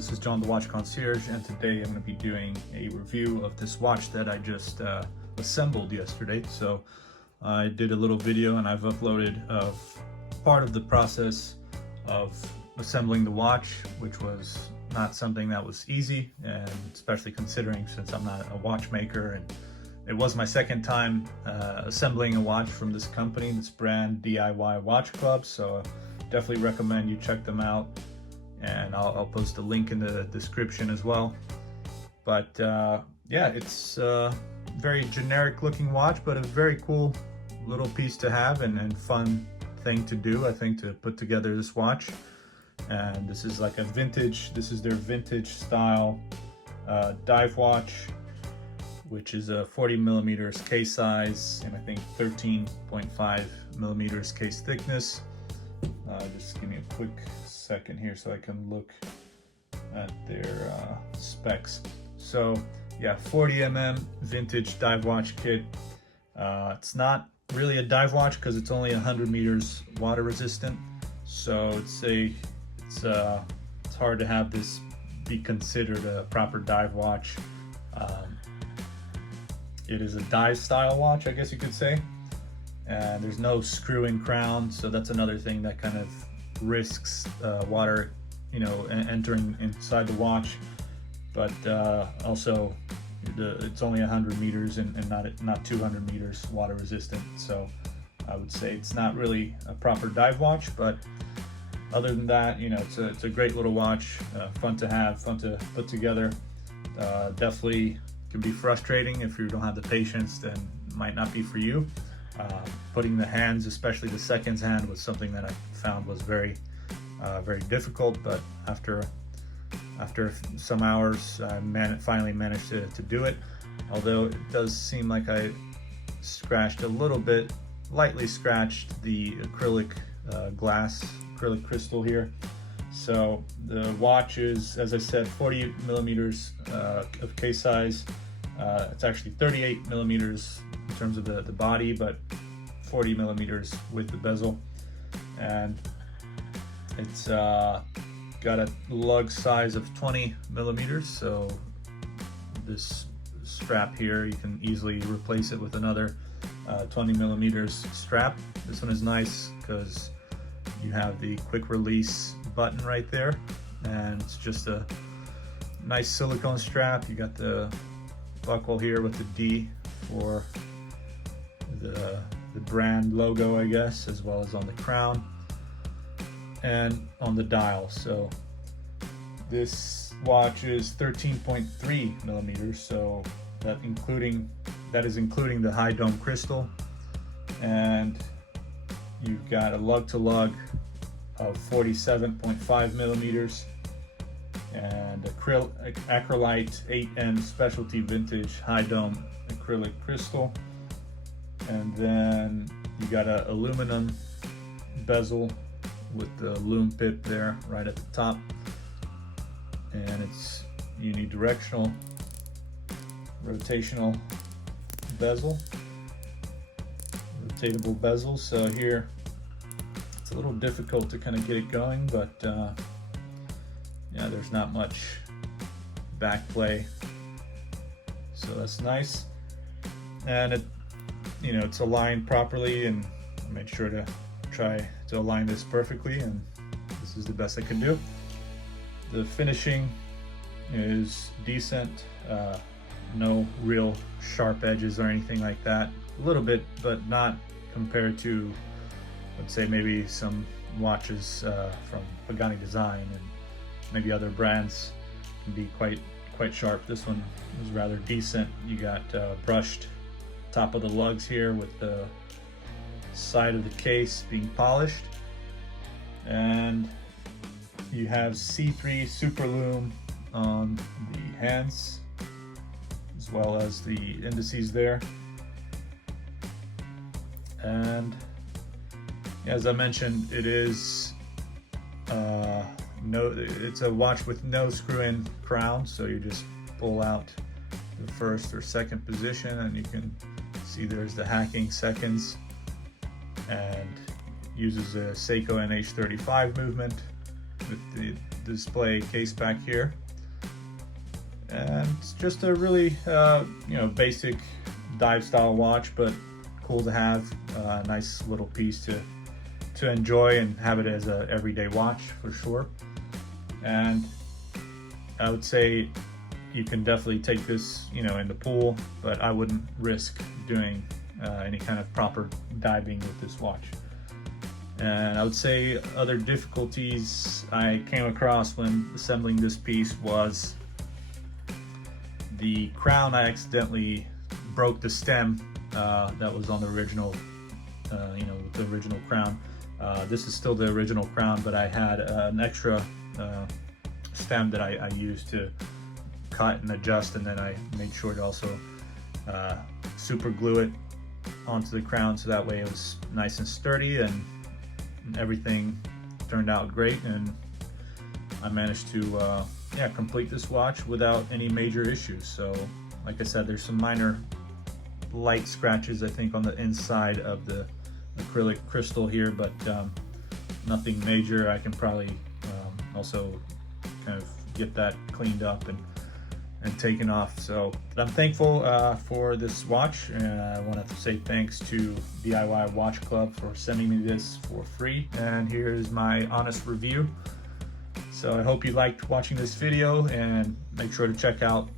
this is John the Watch Concierge, and today I'm going to be doing a review of this watch that I just assembled yesterday. So I did a little video and I've uploaded part of the process of assembling the watch, which was not something that was easy, and especially considering since I'm not a watchmaker, and it was my second time assembling a watch from this company, this brand, DIY Watch Club. So definitely recommend you check them out, and I'll post a link in the description as well. But yeah, it's a very generic looking watch, but a very cool little piece to have and fun thing to do, I think, to put together this watch. And this is like a vintage, this is their vintage style dive watch, which is a 40 millimeters case size and I think 13.5 millimeters case thickness. Just give me a quick second here so I can look at their specs. So yeah, 40 mm vintage dive watch kit. It's not really a dive watch because it's only 100 meters water resistant, so it's hard to have this be considered a proper dive watch. It is a dive style watch, I guess you could say, and there's no screw-in crown, so that's another thing that kind of risks water, entering inside the watch. But also, it's only 100 meters and not 200 meters water resistant, so I would say it's not really a proper dive watch. But other than that, it's a great little watch, fun to have, fun to put together. Definitely can be frustrating if you don't have the patience, then it might not be for you. Putting the hands, especially the seconds hand, was something that I found was very difficult, but after some hours I finally managed to do it, although it does seem like I scratched a little bit, lightly scratched the acrylic acrylic crystal here. So the watch is, as I said, 40 millimeters of case size. It's actually 38 millimeters in terms of the body, but 40 millimeters with the bezel. And it's got a lug size of 20 millimeters. So this strap here, you can easily replace it with another 20 millimeters strap. This one is nice because you have the quick release button right there, and it's just a nice silicone strap. You got the buckle here with the D for the brand logo, I guess, as well as on the crown and on the dial. So this watch is 13.3 millimeters, so that is including the high dome crystal, and you've got a lug-to-lug of 47.5 millimeters and acrylite 8N specialty vintage high dome acrylic crystal. And then you got an aluminum bezel with the lume pip there right at the top, and it's unidirectional rotational bezel, rotatable bezel. So here it's a little difficult to kind of get it going, but yeah, there's not much back play, so that's nice. And it's aligned properly, and I made sure to try to align this perfectly, and this is the best I can do. The finishing is decent, no real sharp edges or anything like that. A little bit, but not compared to, let's say, maybe some watches from Pagani Design and maybe other brands can be quite sharp. This one is rather decent. You got brushed top of the lugs here with the side of the case being polished, and you have C3 super lume on the hands as well as the indices there. And as I mentioned, it is it's a watch with no screw-in crown, so you just pull out the first or second position, and you can see there's the hacking seconds, and uses a Seiko NH35 movement with the display case back here. And it's just a really basic dive style watch, but cool to have. A nice little piece to enjoy and have it as a everyday watch for sure. And I would say you can definitely take this in the pool, but I wouldn't risk doing any kind of proper diving with this watch. And I would say other difficulties I came across when assembling this piece was the crown. I accidentally broke the stem that was on the original, the original crown. This is still the original crown, but I had an extra stem that I used to cut and adjust, and then I made sure to also super glue it onto the crown so that way it was nice and sturdy, and everything turned out great, and I managed to complete this watch without any major issues. So like I said, there's some minor light scratches I think on the inside of the acrylic crystal here, but nothing major. I can probably also kind of get that cleaned up and taken off. So I'm thankful for this watch, and I want to say thanks to DIY Watch Club for sending me this for free, and here's my honest review. So I hope you liked watching this video, and make sure to check out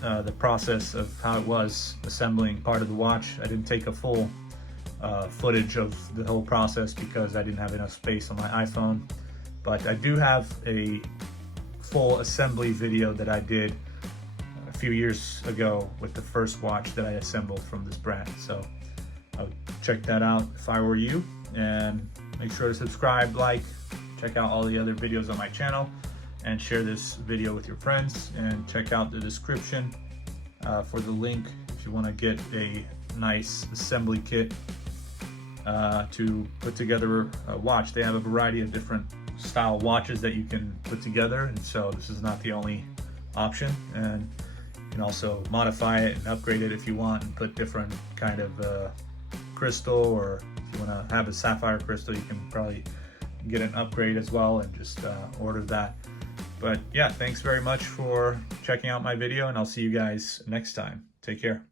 the process of how it was assembling part of the watch. I didn't take a full footage of the whole process because I didn't have enough space on my iPhone, but I do have a full assembly video that I did a few years ago with the first watch that I assembled from this brand. So I would check that out if I were you, and make sure to subscribe, like, check out all the other videos on my channel, and share this video with your friends, and check out the description for the link if you want to get a nice assembly kit to put together a watch. They have a variety of different style watches that you can put together, and so this is not the only option, and you can also modify it and upgrade it if you want and put different kind of crystal, or if you want to have a sapphire crystal, you can probably get an upgrade as well and just order that. But yeah, thanks very much for checking out my video, and I'll see you guys next time. Take care.